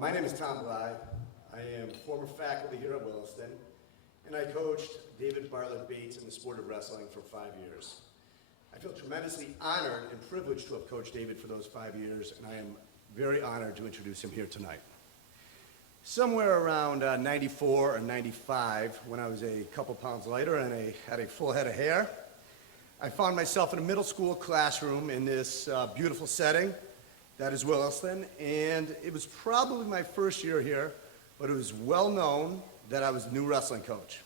My name is Tom Bly. I am former faculty here at Williston, and I coached David Bartlett Bates in the sport of wrestling for 5 years. I feel tremendously honored and privileged to have coached David for those 5 years, and I am very honored to introduce him here tonight. Somewhere around 94 or 95, when I was a couple pounds lighter and I had a full head of hair, I found myself in a middle school classroom in this beautiful setting that is Williston, and it was probably my first year here, but it was well known that I was the new wrestling coach.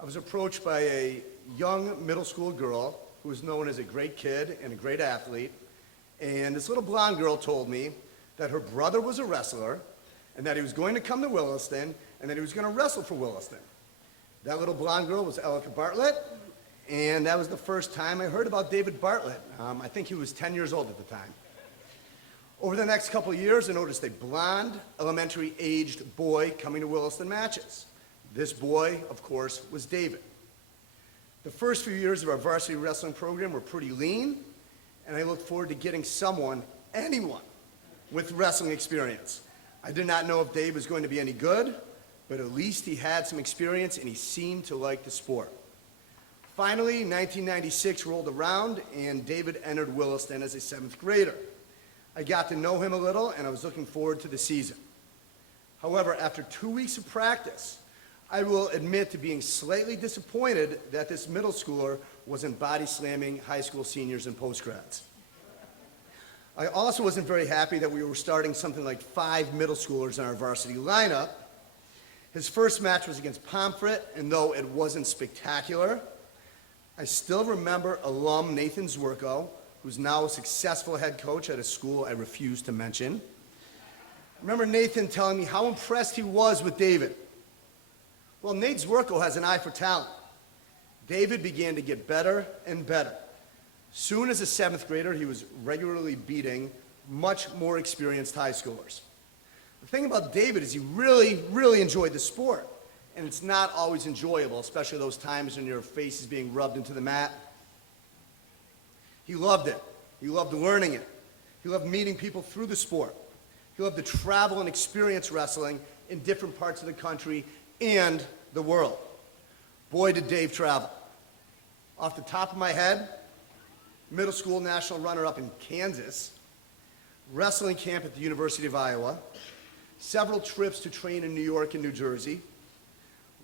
I was approached by a young middle school girl who was known as a great kid and a great athlete, and this little blonde girl told me that her brother was a wrestler and that he was going to come to Williston and that he was going to wrestle for Williston. That little blonde girl was Bartlett, and that was the first time I heard about David Bartlett. I think he was 10 years old at the time. Over the next couple of years, I noticed a blonde, elementary-aged boy coming to Williston matches. This boy, of course, was David. The first few years of our varsity wrestling program were pretty lean, and I looked forward to getting someone, anyone, with wrestling experience. I did not know if Dave was going to be any good, but at least he had some experience and he seemed to like the sport. Finally, 1996 rolled around and David entered Williston as a 7th grader. I got to know him a little and I was looking forward to the season. However, after 2 weeks of practice, I will admit to being slightly disappointed that this middle schooler wasn't body slamming high school seniors and postgrads. I also wasn't very happy that we were starting something like 5 middle schoolers in our varsity lineup. His first match was against Pomfret, and though it wasn't spectacular, I still remember alum Nathan Zwerko, who's now a successful head coach at a school I refuse to mention. I remember Nathan telling me how impressed he was with David. Well, Nate Zwerko has an eye for talent. David began to get better and better. Soon as a 7th grader, he was regularly beating much more experienced high schoolers. The thing about David is he really enjoyed the sport. And it's not always enjoyable, especially those times when your face is being rubbed into the mat. He loved it. He loved learning it. He loved meeting people through the sport. He loved to travel and experience wrestling in different parts of the country and the world. Boy, did Dave travel. Off the top of my head, middle school national runner-up in Kansas, wrestling camp at the University of Iowa, several trips to train in New York and New Jersey,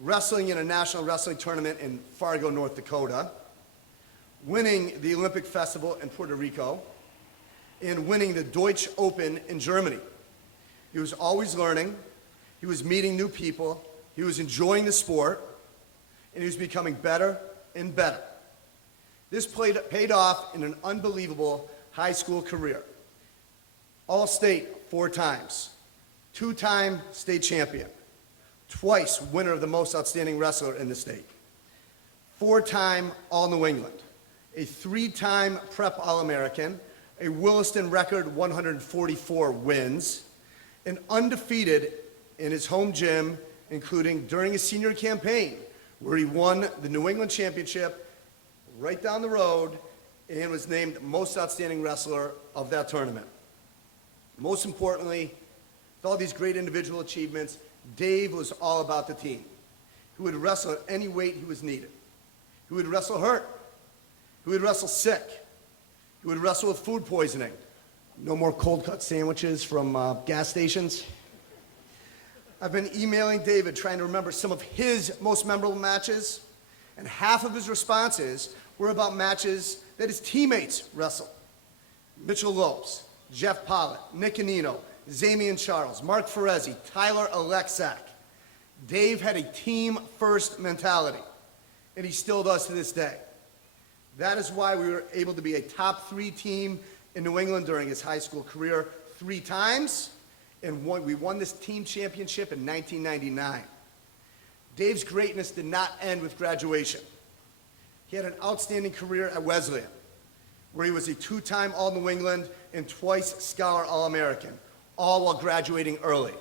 wrestling in a national wrestling tournament in Fargo, North Dakota, winning the Olympic Festival in Puerto Rico, and winning the Deutsch Open in Germany. He was always learning, he was meeting new people, he was enjoying the sport, and he was becoming better and better. This paid off in an unbelievable high school career. All-state 4 times, 2-time state champion, twice winner of the most outstanding wrestler in the state, 4-time All-New England, a 3-time Prep All-American, a Williston record 144 wins, and undefeated in his home gym, including during his senior campaign, where he won the New England Championship right down the road and was named most outstanding wrestler of that tournament. Most importantly, with all these great individual achievements, Dave was all about the team. He would wrestle at any weight he was needed. He would wrestle hurt. He would wrestle sick. He would wrestle with food poisoning. No more cold cut sandwiches from gas stations. I've been emailing David trying to remember some of his most memorable matches, and half of his responses were about matches that his teammates wrestled. Mitchell Lopes, Jeff Pollitt, Nick Anino, Zamian Charles, Mark Ferezzi, Tyler Alexak. Dave had a team-first mentality, and he still does to this day. That is why we were able to be a top 3 team in New England during his high school career 3 times, and we won this team championship in 1999. Dave's greatness did not end with graduation. He had an outstanding career at Wesleyan, where he was a 2-time All-New England and twice Scholar All-American, all while graduating early.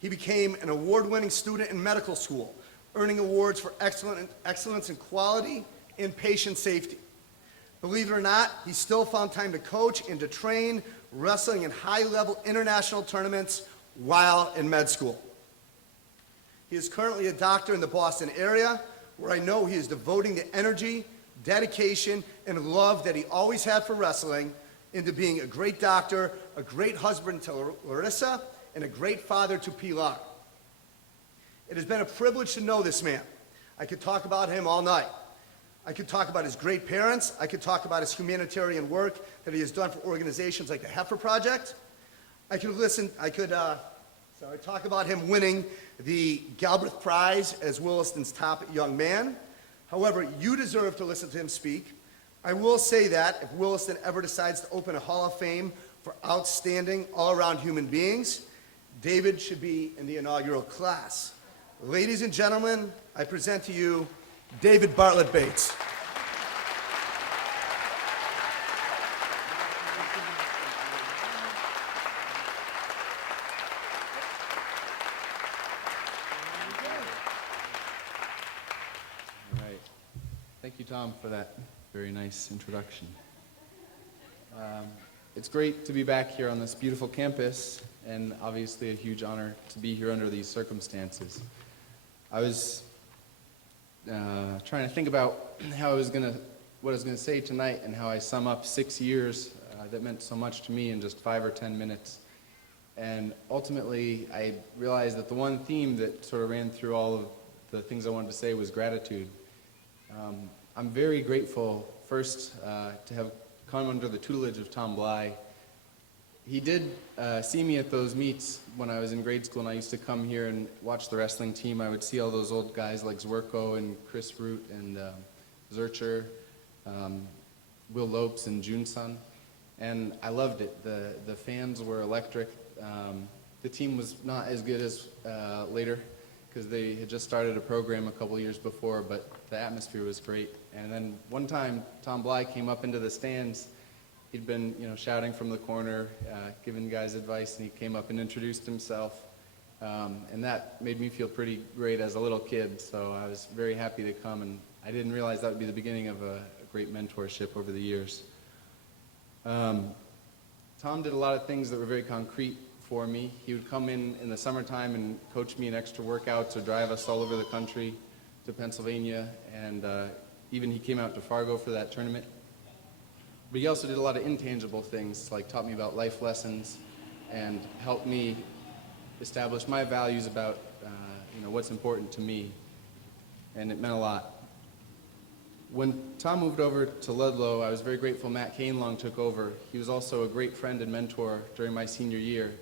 He became an award-winning student in medical school, earning awards for excellence in quality and patient safety. Believe it or not, he still found time to coach and to train wrestling in high-level international tournaments while in med school. He is currently a doctor in the Boston area, where I know he is devoting the energy, dedication, and love that he always had for wrestling into being a great doctor, a great husband to Larissa, and a great father to Pilar. It has been a privilege to know this man. I could talk about him all night. I could talk about his great parents. I could talk about his humanitarian work that he has done for organizations like the Heifer Project. I could talk about him winning the Galbraith Prize as Williston's top young man. However, you deserve to listen to him speak. I will say that if Williston ever decides to open a Hall of Fame for outstanding all-around human beings, David should be in the inaugural class. Ladies and gentlemen, I present to you David Bartlett Bates. All right. Thank you, Tom, for that very nice introduction. It's great to be back here on this beautiful campus, and obviously a huge honor to be here under these circumstances. I was trying to think about what I was going to say tonight and how I sum up 6 years that meant so much to me in just 5 or 10 minutes. And ultimately, I realized that the one theme that sort of ran through all of the things I wanted to say was gratitude. I'm very grateful, first, to have come under the tutelage of Tom Bly. He did see me at those meets when I was in grade school, and I used to come here and watch the wrestling team. I would see all those old guys like Zwerko and Chris Root and Zurcher, Will Lopes and Junsun, and I loved it. The fans were electric. The team was not as good as later, because they had just started a program a couple years before, but the atmosphere was great. And then one time, Tom Bly came up into the stands. He'd been, shouting from the corner, giving guys advice, and he came up and introduced himself. And that made me feel pretty great as a little kid, so I was very happy to come, and I didn't realize that would be the beginning of a great mentorship over the years. Tom did a lot of things that were very concrete for me. He would come in the summertime and coach me in extra workouts or drive us all over the country to Pennsylvania, and even he came out to Fargo for that tournament. But he also did a lot of intangible things, like taught me about life lessons and helped me establish my values about what's important to me, and it meant a lot. When Tom moved over to Ludlow, I was very grateful Matt Cainlong took over. He was also a great friend and mentor during my senior year.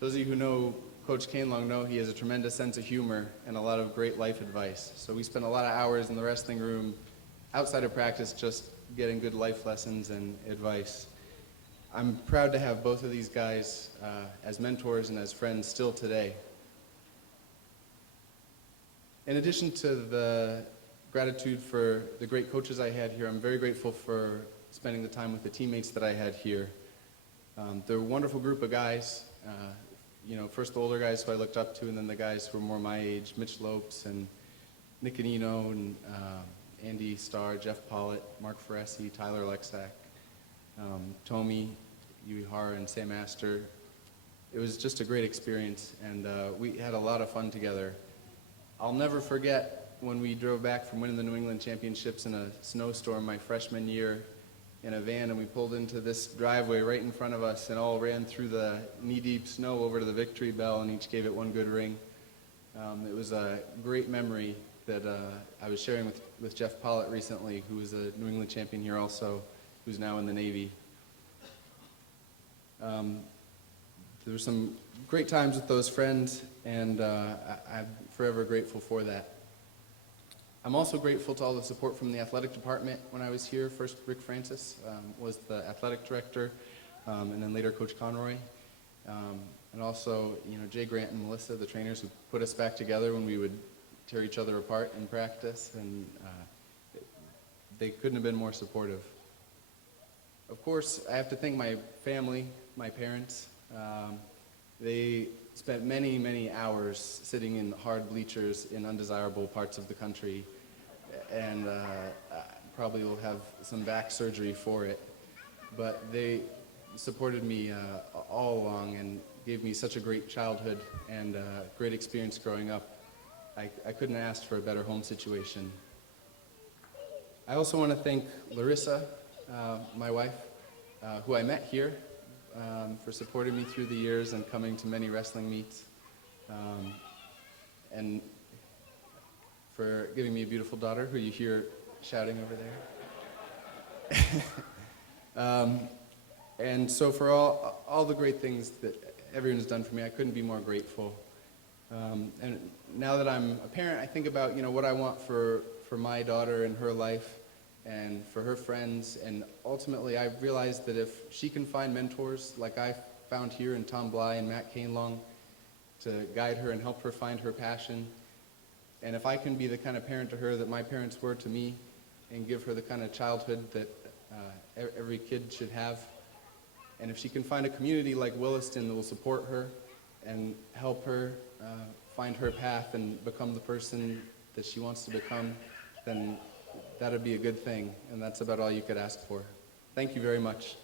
Those of you who know Coach Cainlong know he has a tremendous sense of humor and a lot of great life advice. So we spent a lot of hours in the wrestling room outside of practice just getting good life lessons and advice. I'm proud to have both of these guys as mentors and as friends still today. In addition to the gratitude for the great coaches I had here, I'm very grateful for spending the time with the teammates that I had here. They're a wonderful group of guys. First the older guys who I looked up to, and then the guys who were more my age, Mitch Lopes and Nick Anino and Andy Starr, Jeff Pollitt, Mark Ferresi, Tyler Lexak, Tomi, Uehara, and Sam Astor. It was just a great experience, and we had a lot of fun together. I'll never forget when we drove back from winning the New England Championships in a snowstorm my freshman year in a van, and we pulled into this driveway right in front of us and all ran through the knee-deep snow over to the Victory Bell and each gave it one good ring. It was a great memory that I was sharing with Jeff Pollitt recently, who was a New England champion here also, who's now in the Navy. There were some great times with those friends, and I'm forever grateful for that. I'm also grateful to all the support from the athletic department when I was here. First, Rick Francis was the athletic director, and then later Coach Conroy. And also, Jay Grant and Melissa, the trainers who put us back together when we would tear each other apart in practice, and they couldn't have been more supportive. Of course, I have to thank my family, my parents. They spent many, many hours sitting in hard bleachers in undesirable parts of the country, and probably will have some back surgery for it. But they supported me all along and gave me such a great childhood and great experience growing up. I couldn't ask for a better home situation. I also want to thank Larissa, my wife, who I met here, for supporting me through the years and coming to many wrestling meets, and for giving me a beautiful daughter who you hear shouting over there. And so for all the great things that everyone's done for me, I couldn't be more grateful. And now that I'm a parent, I think about, what I want for my daughter and her life and for her friends. And ultimately, I realized that if she can find mentors like I found here in Tom Bly and Matt Cainlong to guide her and help her find her passion, and if I can be the kind of parent to her that my parents were to me and give her the kind of childhood that every kid should have, and if she can find a community like Williston that will support her and help her find her path and become the person that she wants to become, then that'd be a good thing, and that's about all you could ask for. Thank you very much.